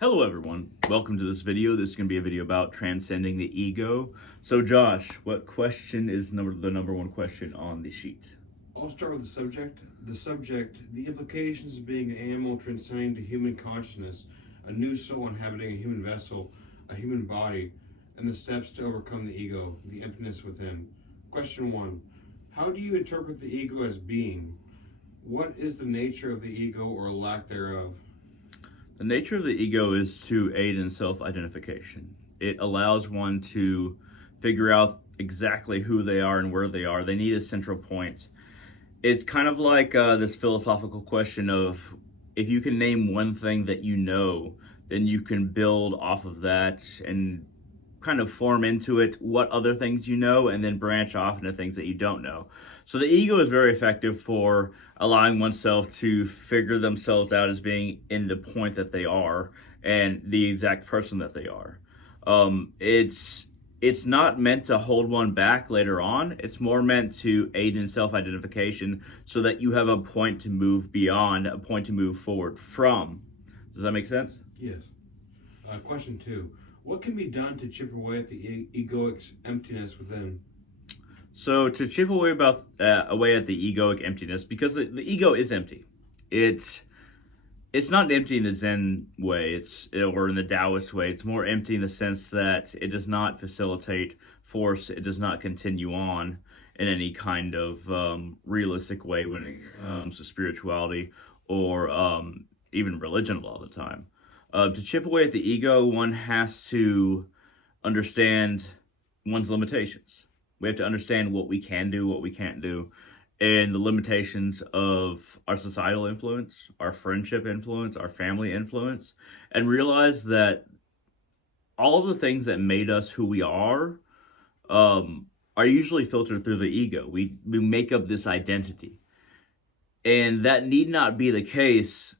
Hello everyone, welcome to this video. This is going to be a video about transcending the ego. So Josh, what question is the number one question on the sheet? I'll start with the subject. The implications of being an animal transcending to human consciousness, a new soul inhabiting a human vessel, a human body, and the steps to overcome the ego, the emptiness within. Question 1. How do you interpret the ego as being? What is the nature of the ego or lack thereof? The nature of the ego is to aid in self-identification. It allows one to figure out exactly who they are and where they are. They need a central point. It's kind of like this philosophical question of, if you can name one thing that you know, then you can build off of that and kind of form into it what other things you know, and then branch off into things that you don't know. So the ego is very effective for allowing oneself to figure themselves out as being in the point that they are and the exact person that they are. It's not meant to hold one back later on. It's more meant to aid in self-identification so that you have a point to move beyond, a point to move forward from. Does that make sense? Yes. Question 2. What can be done to chip away at the egoic emptiness within? So to chip away at the egoic emptiness, because the ego is empty. It's not empty in the Zen way, or in the Taoist way. It's more empty in the sense that it does not facilitate force. It does not continue on in any kind of realistic way when it comes to spirituality or even religion a lot of the time. To chip away at the ego, one has to understand one's limitations. We have to understand what we can do, what we can't do, and the limitations of our societal influence, our friendship influence, our family influence, and realize that all of the things that made us who we are usually filtered through the ego. We make up this identity. And that need not be the case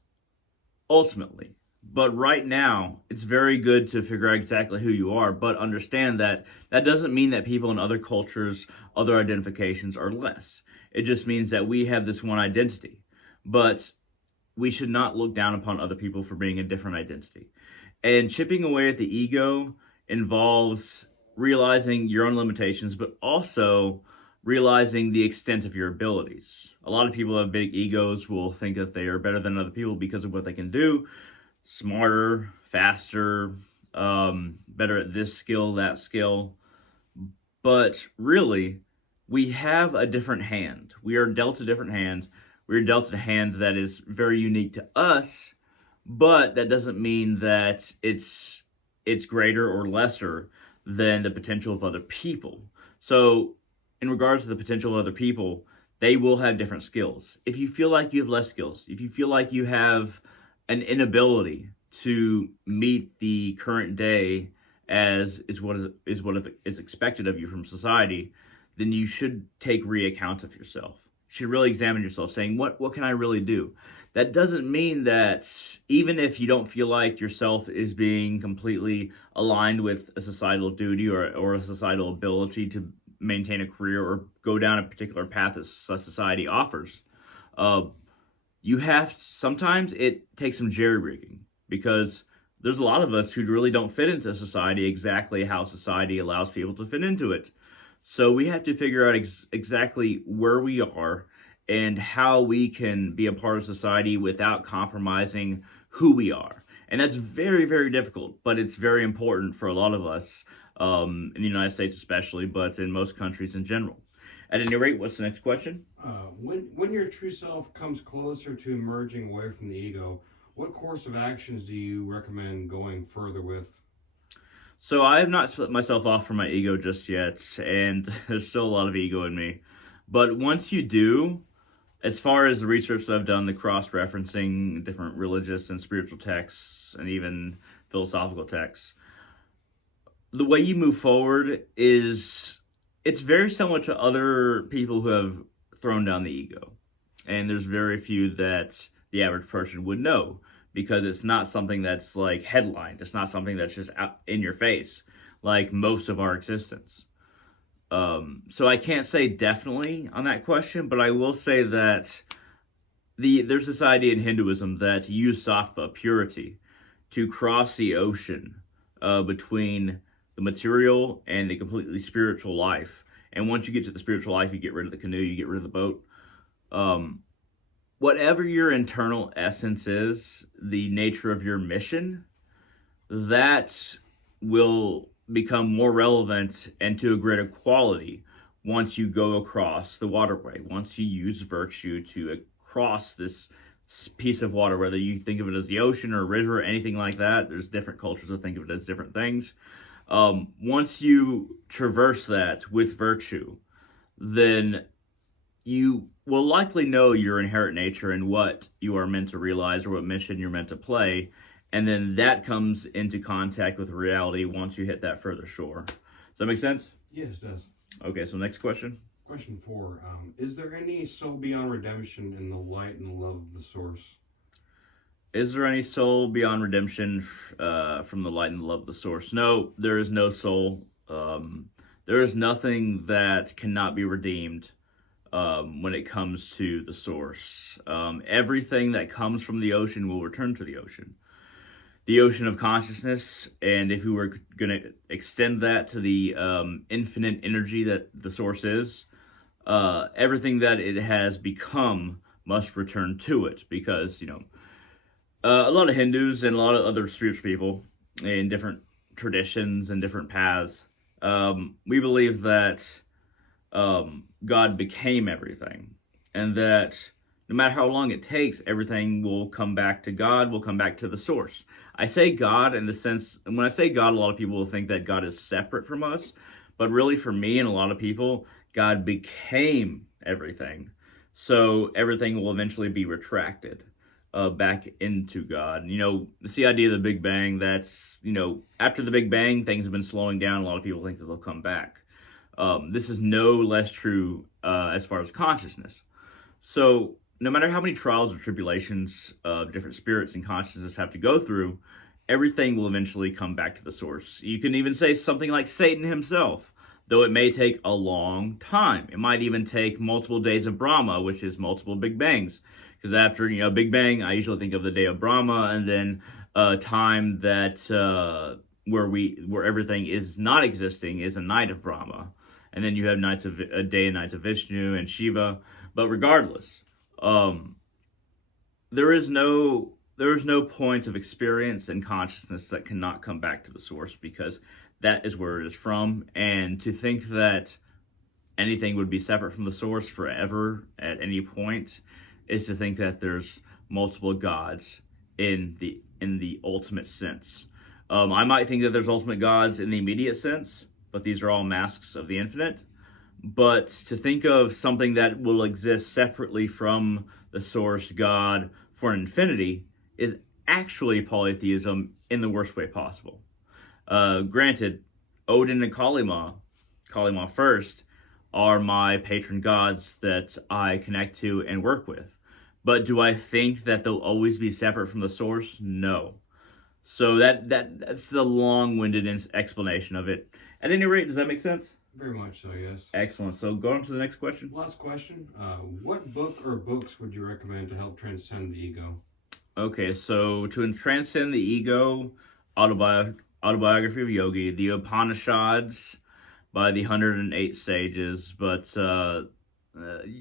ultimately. But right now, it's very good to figure out exactly who you are, but understand that that doesn't mean that people in other cultures, other identifications are less. It just means that we have this one identity. But we should not look down upon other people for being a different identity. And chipping away at the ego involves realizing your own limitations, but also realizing the extent of your abilities. A lot of people who have big egos will think that they are better than other people because of what they can do, smarter, faster, better at this skill, that skill. But really, we have a different hand. We are dealt a different hand. We're dealt a hand that is very unique to us, but that doesn't mean that it's greater or lesser than the potential of other people. So, in regards to the potential of other people, they will have different skills. If you feel like you have less skills, if you feel like you have an inability to meet the current day as is what is expected of you from society, then you should take reaccount of yourself. You should really examine yourself, saying, what can I really do? That doesn't mean that even if you don't feel like yourself is being completely aligned with a societal duty or a societal ability to maintain a career or go down a particular path that society offers, sometimes it takes some jerry-rigging, because there's a lot of us who really don't fit into society exactly how society allows people to fit into it. So we have to figure out exactly where we are and how we can be a part of society without compromising who we are. And that's very, very difficult, but it's very important for a lot of us, in the United States especially, but in most countries in general. At any rate, what's the next question? When your true self comes closer to emerging away from the ego, what course of actions do you recommend going further with? So I have not split myself off from my ego just yet, and there's still a lot of ego in me. But once you do, as far as the research that I've done, the cross-referencing different religious and spiritual texts, and even philosophical texts, the way you move forward it's very similar to other people who have thrown down the ego. And there's very few that the average person would know, because it's not something that's like headlined. It's not something that's just out in your face like most of our existence. So I can't say definitely on that question, but I will say that there's this idea in Hinduism that you use sattva, purity, to cross the ocean between the material and the completely spiritual life. And once you get to the spiritual life, you get rid of the canoe, you get rid of the boat. Um, Whatever your internal essence is, the nature of your mission, that will become more relevant and to a greater quality once you go across the waterway, once you use virtue to cross this piece of water, whether you think of it as the ocean or a river or anything like that. There's different cultures that think of it as different things. Once you traverse that with virtue, then you will likely know your inherent nature and what you are meant to realize or what mission you're meant to play. And then that comes into contact with reality once you hit that further shore. Does that make sense? Yes, it does. Okay, so next question. Question 4. Is there any soul beyond redemption in the light and the love of the source? Is there any soul beyond redemption from the light and the love of the source? No, there is no soul. There is nothing that cannot be redeemed when it comes to the source. Everything that comes from the ocean will return to the ocean. The ocean of consciousness, and if we were going to extend that to the infinite energy that the source is, everything that it has become must return to it, because, a lot of Hindus and a lot of other spiritual people in different traditions and different paths, we believe that God became everything, and that no matter how long it takes, everything will come back to God, will come back to the source. I say God in the sense, and when I say God, a lot of people will think that God is separate from us, but really for me and a lot of people, God became everything. So everything will eventually be retracted back into God. It's the idea of the Big Bang. That's, after the Big Bang, things have been slowing down. A lot of people think that they'll come back. This is no less true as far as consciousness. So no matter how many trials or tribulations different spirits and consciousness have to go through, everything will eventually come back to the source. You can even say something like Satan himself, though it may take a long time. It might even take multiple days of Brahma, which is multiple Big Bangs. Because after, Big Bang, I usually think of the day of Brahma, and then time that where everything is not existing is a night of Brahma. And then you have a day and nights of Vishnu and Shiva. But regardless, there is no point of experience and consciousness that cannot come back to the source, because that is where it is from. And to think that anything would be separate from the source forever at any point is to think that there's multiple gods in the ultimate sense. I might think that there's ultimate gods in the immediate sense, but these are all masks of the infinite. But to think of something that will exist separately from the source God for infinity is actually polytheism in the worst way possible. Granted, Odin and Kalima first, are my patron gods that I connect to and work with. But do I think that they'll always be separate from the source? No. So that's the long-winded explanation of it. At any rate, does that make sense? Very much so, yes. Excellent. So go on to the next question. Last question. What book or books would you recommend to help transcend the ego? Okay, so to transcend the ego, autobiography of Yogi, the Upanishads by the 108 sages, but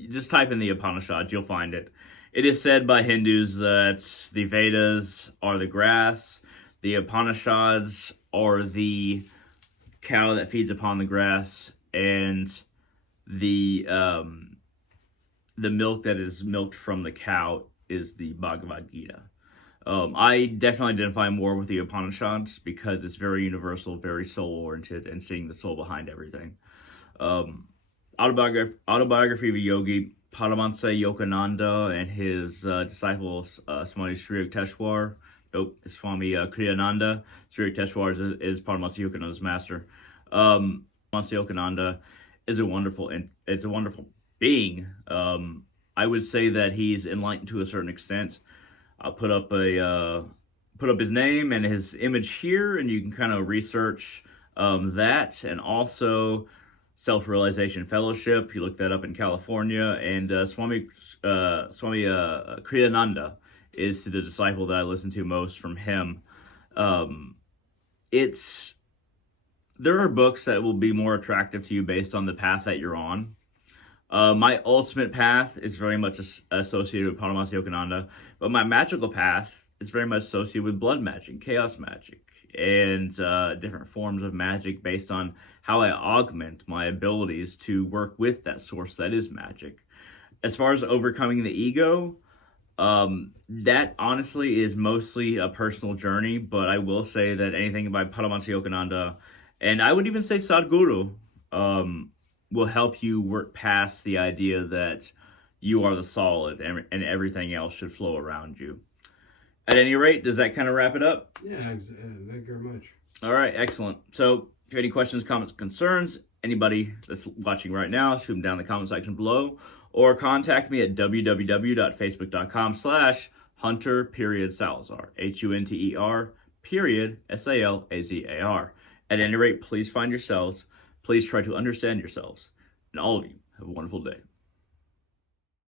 just type in the Upanishads, you'll find it. It is said by Hindus that the Vedas are the grass, the Upanishads are the cow that feeds upon the grass, and the milk that is milked from the cow is the Bhagavad Gita. I definitely identify more with the Upanishads because it's very universal, very soul-oriented, and seeing the soul behind everything. Autobiography of a Yogi, Paramahansa Yogananda and his disciple Swami Sri Yukteswar. Swami Kriyananda. Sri Yukteswar is Paramahansa Yogananda's master. Paramahansa Yogananda is a wonderful being. I would say that he's enlightened to a certain extent. I'll put up his name and his image here, and you can kind of research that, and also Self-Realization Fellowship. You look that up in California, and Swami Kriyananda is the disciple that I listen to most from him. Um, it's there are books that will be more attractive to you based on the path that you're on. My ultimate path is very much associated with Paramahansa Yogananda, but my magical path is very much associated with blood magic, chaos magic, and different forms of magic based on how I augment my abilities to work with that source that is magic. As far as overcoming the ego, that honestly is mostly a personal journey, but I will say that anything by Paramahansa Yogananda, and I would even say Sadhguru, um, will help you work past the idea that you are the solid and everything else should flow around you. At any rate, does that kind of wrap it up? Yeah, thank you very much. All right, excellent. So, if you have any questions, comments, concerns, anybody that's watching right now, shoot them down in the comment section below, or contact me at www.facebook.com/Hunter Salazar, HUNTER Salazar. At any rate, please find yourselves. Please try to understand yourselves. And all of you, have a wonderful day.